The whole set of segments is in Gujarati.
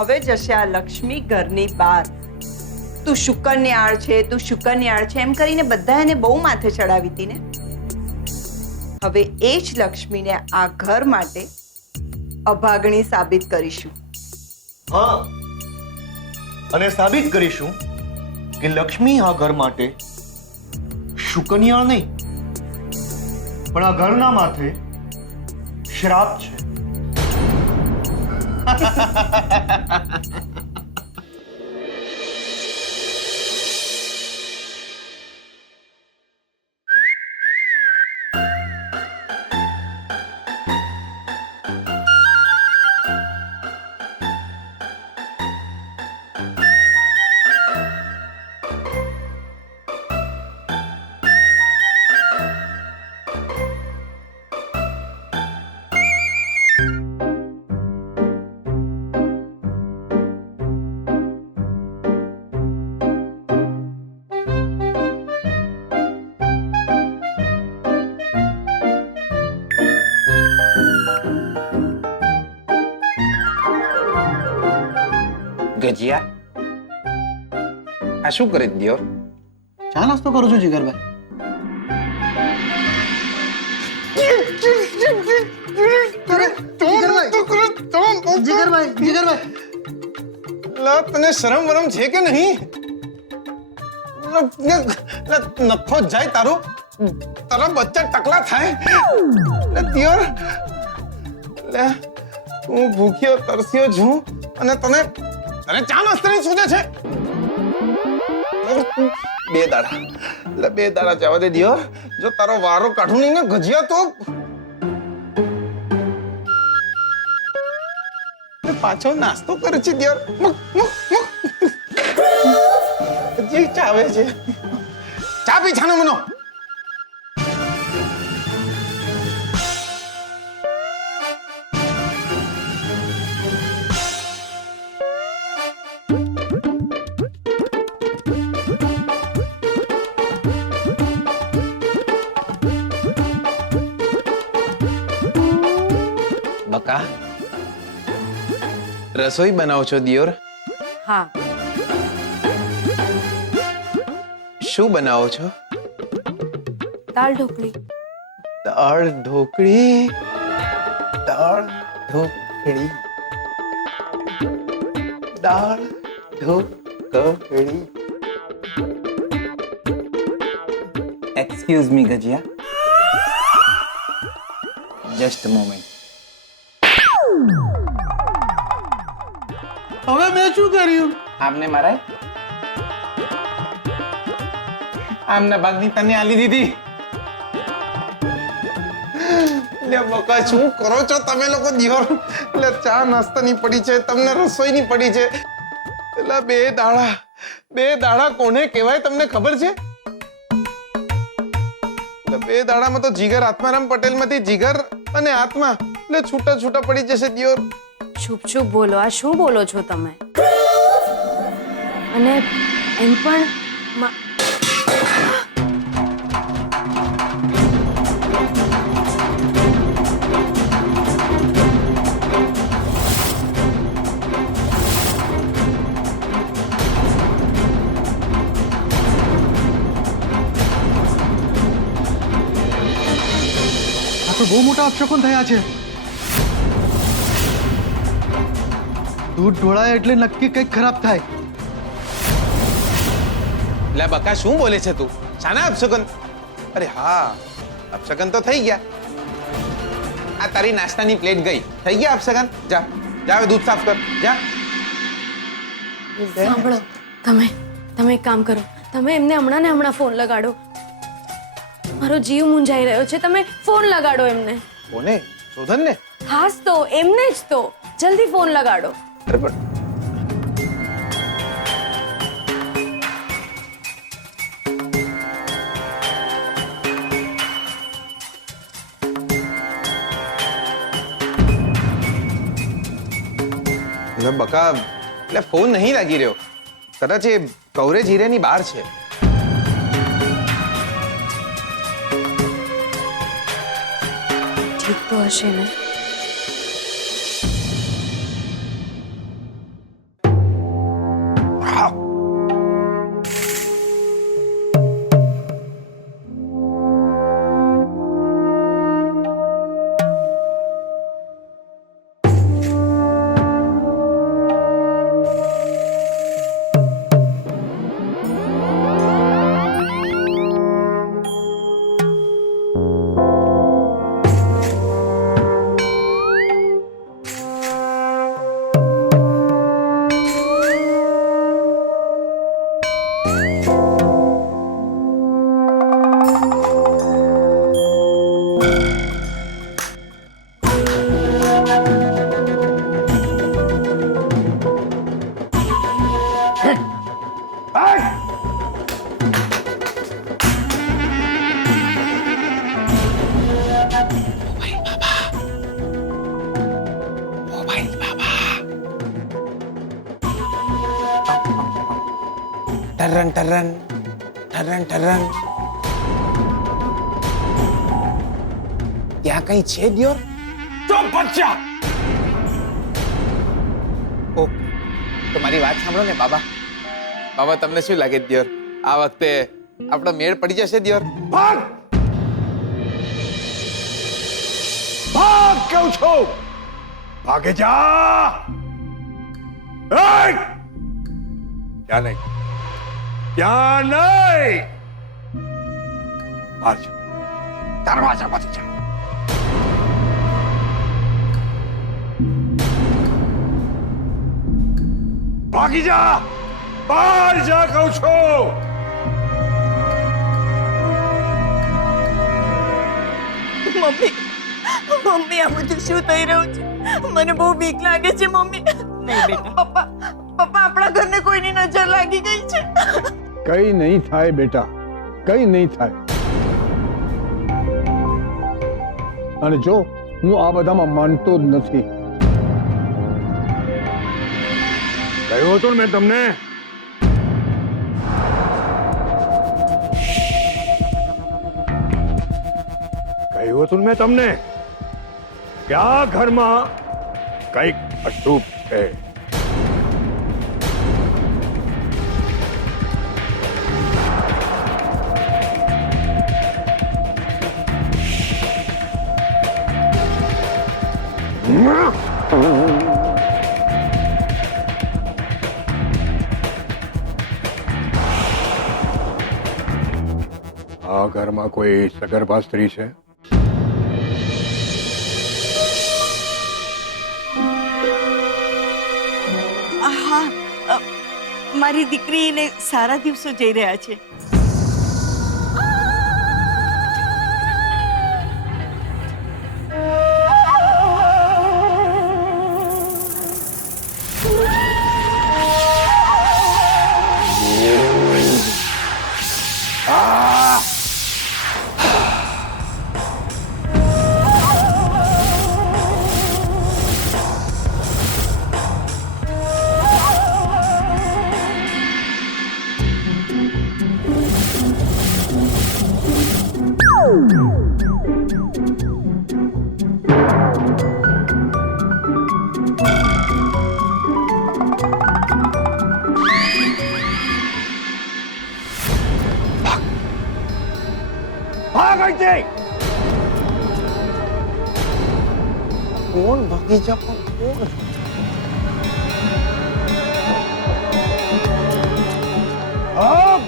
હવે જશે આ લક્ષ્મી ઘરની બહાર. તું શુકન્યાળ છે, તું શુકન્યાળ છે એમ કરીને બધા એને બહુ માથે ચડાવી હતી ને. હવે એ જ લક્ષ્મીને આ ઘર માટે અભાગણી સાબિત કરીશું. હા, અને સાબિત કરીશું કે લક્ષ્મી આ ઘર માટે શુકન્યાળ નહીં, પણ આ ઘરના માથે શ્રાપ છે. ગજિયા, આ શું કરે દિયોર? ચા નાસ્તો કરું છું જીગરભાઈ. તને શરમ વરમ છે કે નહીં? નખો જાય તારું, તારા બચ્ચા ટકલા થાય. દિયોર, લે હું ભૂખ્યો તરસ્યો છું અને તને ચા નાસ્તાની સૂઝે છે. બે દાડા જવા દે દિયોર. જો તારો વારો કાઢું નહીં ને ગજિયા તો પાછો નાસ્તો કરે છે દિયોર. હજી ચાવે છે. ચા પી છાનો મનો. બકા, રસોઈ બનાવો છો દિયોર? હા. શું બનાવો છો? દાળ ઢોકળી. દાળ ઢોકળી. દાળ ઢોકળી. દાળ ઢોકળી. Excuse me, Gajia. Just a moment. હવે મેં શું કર્યું? આપને મારા આમના ભાગની તને આલી દીધી. લે બકા, શું કરો છો તમે લોકો દિયોર? લે ચા નાસ્તાની પડી છે, તમને રસોઈની પડી છે. એટલે બે દાડા કોને કહેવાય તમને ખબર છે? એટલે બે દાડામાં તો જીગર આત્મારામ પટેલમાંથી જીગર અને આત્મા એટલે છૂટા પડી જશે દિયોર. ચૂપ ચૂપ બોલો. આ શું બોલો છો તમે? અને એમ પણ આ તો બહુ મોટા અપશકુન થયા છે. દૂધ ઢોળાય એટલે નક્કી કંઈક ખરાબ થાય. લે બકા, શું બોલે છે તું? શાના અપશકન? અરે હા, અપશકન તો થઈ ગયા. આ તારી નાસ્તાની પ્લેટ ગઈ. થઈ ગયા અપશકન. જા હવે દૂધ સાફ કર. જા. સાંભળો, તમે એક કામ કરો. તમે એમને હમણાં ને હમણાં ફોન લગાડો. મારો જીવ મૂંઝાઈ રહ્યો છે. તમે ફોન લગાડો એમને. કોને? શોધન ને? હાસ તો એમને જ તો. જલ્દી ફોન લગાડો. અરે પણ બકા, એટલે ફોન નહીં લાગી રહ્યો. કદાચ એ કવરેજ હીરેની બહાર છે. ઠીક તો હશે ને? ટરન ટરન ટરન ટરન. ત્યાં કઈ છે દિયોર? ચૂપ બચ્ચા! ઓકે, તો મારી વાત સાંભળો ને બાબા. બાબા, તમને શું લાગે દિયોર, આ વખતે આપણો મેળ પડી જશે દિયોર. ભાગ ભાગ કહું છું, ભાગે જા. એય! ત્યાં નહીં, ત્યાં નહીં. બહાર જા, દરવાજામાંથી જા. ભાગી જા, બહાર જા કહું છું. મમ્મી મમ્મી આ બધું શું થઈ રહ્યું છે? મને બહુ બીક લાગે છે મમ્મી. નહીં બેટા. પપ્પા પપ્પા આપણા ઘરને કોઈની નજર લાગી ગઈ છે. કઈ નહીં થાય બેટા, કઈ નહીં થાય. અને જો હું આ બધામાં માનતો જ નથી. કહ્યું હતું ને મેં તમને. કહ્યું હતું ને મેં તમને કે આ ઘરમાં કંઈક અશુભ છે. આ ઘરમાં કોઈ સગર્ભા સ્ત્રી છે? હા મારી દીકરીને સારા દિવસો જઈ રહ્યા છે. ભાગ અહીંથી. કોણ ભાગી જા પણ કોણ? ભાગ.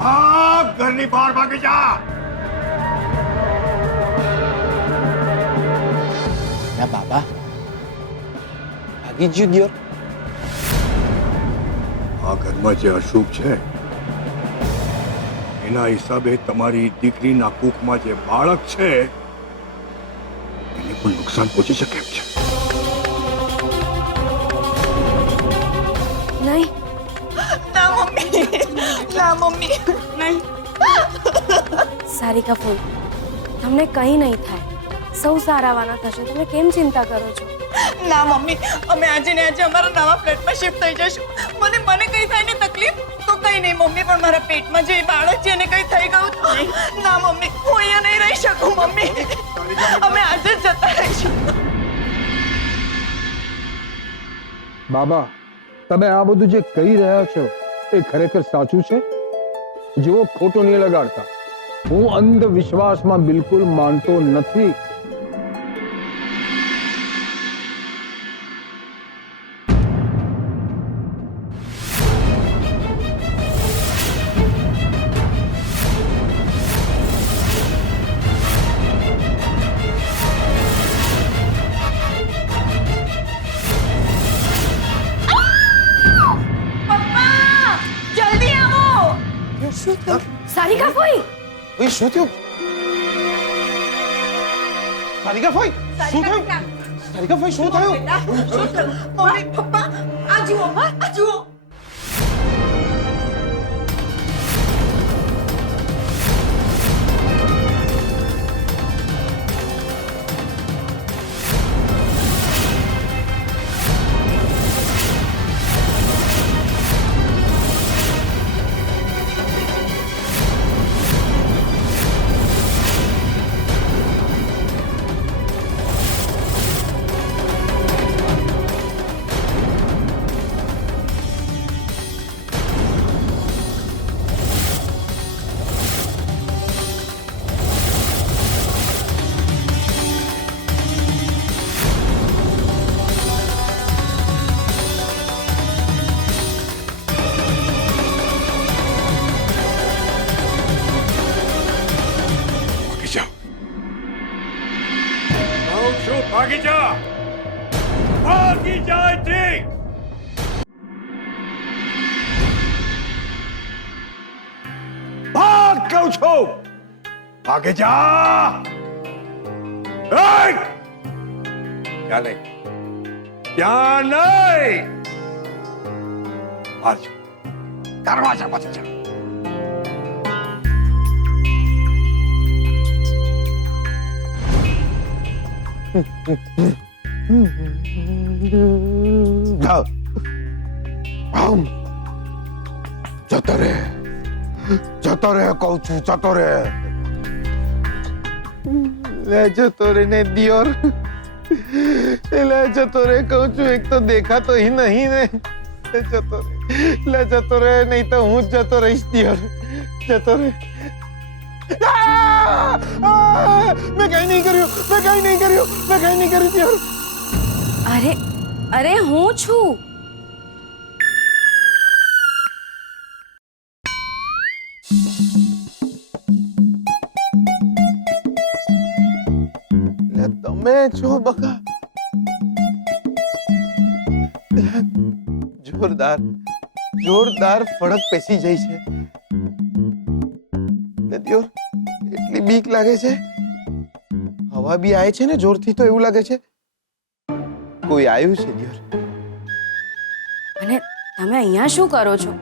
ભાગ, ઘરની બહાર ભાગી જા. ના બાબા, ભાગી ગયું દિયોર. આ ઘરમાં જે અશુભ છે એના હિસાબે તમારી દીકરીના કુખમાં જે બાળક છે એને પણ નુકસાન પહોંચી શકે એમ છે. નહીં ના મમ્મી ના મમ્મી નહીં. સારિકા ફૂલ, તમને કંઈ નહીં થાય. સૌ સારાવાના થશે. તમે કેમ ચિંતા કરો છો? ના મમ્મી, અમે આજે ને આજે અમારા નવા ફ્લેટમાં શિફ્ટ થઈ જશું. મને કંઈ થાય ને તકલીફ તો કંઈ નહીં મમ્મી, પણ મારા પેટમાં જે બાળક છે એને કંઈ થઈ ગયું તો ના મમ્મી, હું અહીંયા નહીં રહી શકું મમ્મી. અમે આજે જ જતા રહીશું. બાબા, તમે આ બધું જે કહી રહ્યા છો એ ખરેખર સાચું છે? જેવો ખોટો નહીં લગાડતા. હું અંધવિશ્વાસમાં બિલકુલ માનતો નથી. પપ્પા જલ્દી આવો. શું થયું? સારિકા ફોઈ, ઓય શું થયું? સારિકા ફોઈ, શું થયું? સારિકા ફોઈ, શું થયું? શું થયું? મમ્મી પપ્પા આ જુઓ, આ જુઓ. ગાયત્રી ભાગ કહું છું ભાગે જા ત્યાં નહીં ત્યાં નહીં મારજો દરવાજા પાસે જા જાઓ આમ જતો રે કહું છું જતો રે લે જતો રે ને દિયોર લે જતો રે કહું છું એક તો દેખાતો ही नहीं ને લે જતો રે નહીં તો હું જ જતો રહીશ દિયોર જતો રે મેં કઈ નહીં કર્યું દિયોર અરે અરે હું છું. લે તમે છો બકા જોરદાર ફડક પેસી જાય છે લે દિયોર એટલી બીક લાગે છે હવા બી આવે છે ને જોરથી તો એવું લાગે છે કોઈ આવ્યું છે દિયોર અને તમે અહીંયા શું કરો છો?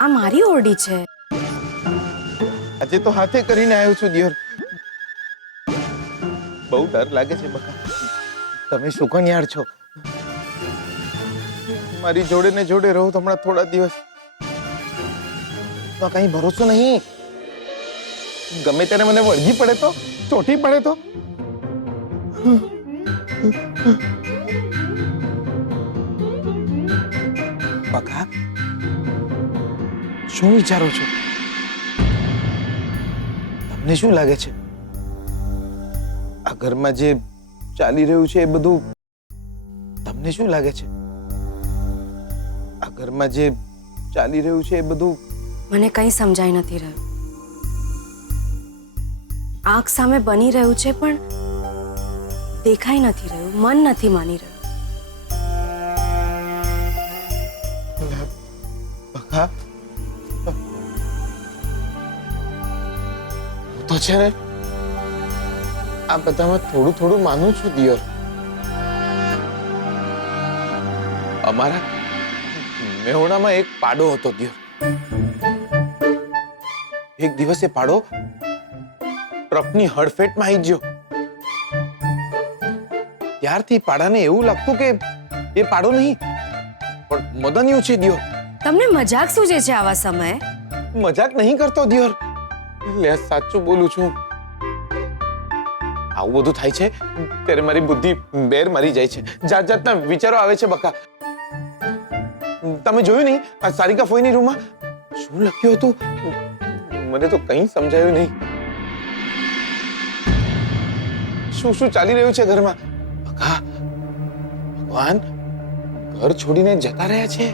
આ મારી ઓરડી છે. આજે તો હાથે કરીને આવ્યો છું દિયોર બહુ ડર લાગે છે બકા તમે સુકન્યાર છો મારી જોડે ને જોડે રહો તો હમણાં થોડા દિવસ તો કઈ ભરોસો નહીં ગમે ત્યારે મને વળગી પડે તો ચોટી પડે તો બકા શું વિચારો છો તમને શું લાગે છે આ ઘરમાં જે ચાલી રહ્યું છે એ બધું તમને શું લાગે છે આ ઘરમાં જે ચાલી રહ્યું છે એ બધું મને કંઈ સમજાઈ નથી રહ્યું. આંખ સામે બની રહ્યું છે પણ દેખાઈ નથી રહ્યું, મન નથી માની રહ્યું. બકા હું તો છે ને આ બધામાં થોડું થોડું માનું છું દિયોર અમારા મેહોણામાં એક પાડો હતો દિયોર એક દિવસ એ પાડો ટ્રકની હડફેટમાં આવી ગયો ત્યારથી પાડાને એવું લાગતું કે એ પાડો નહીં પણ મદનિયું છે દિયોર તમને મજાક સૂજે છે આવા સમયે? મજાક નહીં કરતો દિયોર લે સાચું બોલું છું આવું બધું થાય છે ત્યારે મારી બુદ્ધિ બેર મારી જાય છે જાત જાતના વિચારો આવે છે બકા તમે જોયું નહીં આ સારિકા ફોઈની રૂમમાં શું લખ્યું હતું મને તો કંઈ સમજાયું નહીં શું શું ચાલી રહ્યું છે ઘરમાં બકા ભગવાન ઘર છોડીને જતા રહ્યા છે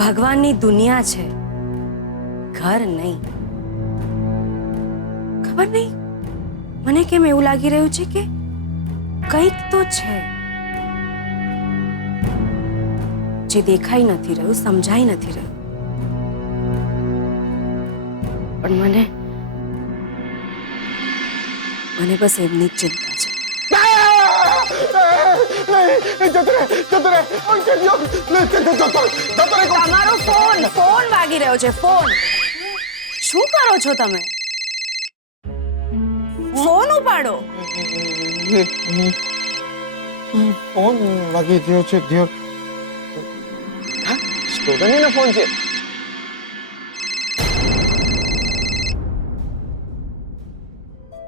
ભગવાનની દુનિયા છે, ઘર નહીં. ખબર નહીં મને કેમ એવું લાગી રહ્યું છે કે કંઈક તો છે જે દેખાઈ નથી રહ્યું, સમજાઈ નથી રહ્યું. પણ મને બસ એમની જ ચિંતા છે. તમારો ફોન વાગી રહ્યો છે. ફોન શું કરો છો તમે? ફોન ઉપાડો. ફોન વાગી રહ્યો છે દિયોર હા સ્ટુડન્ટનો ફોન છે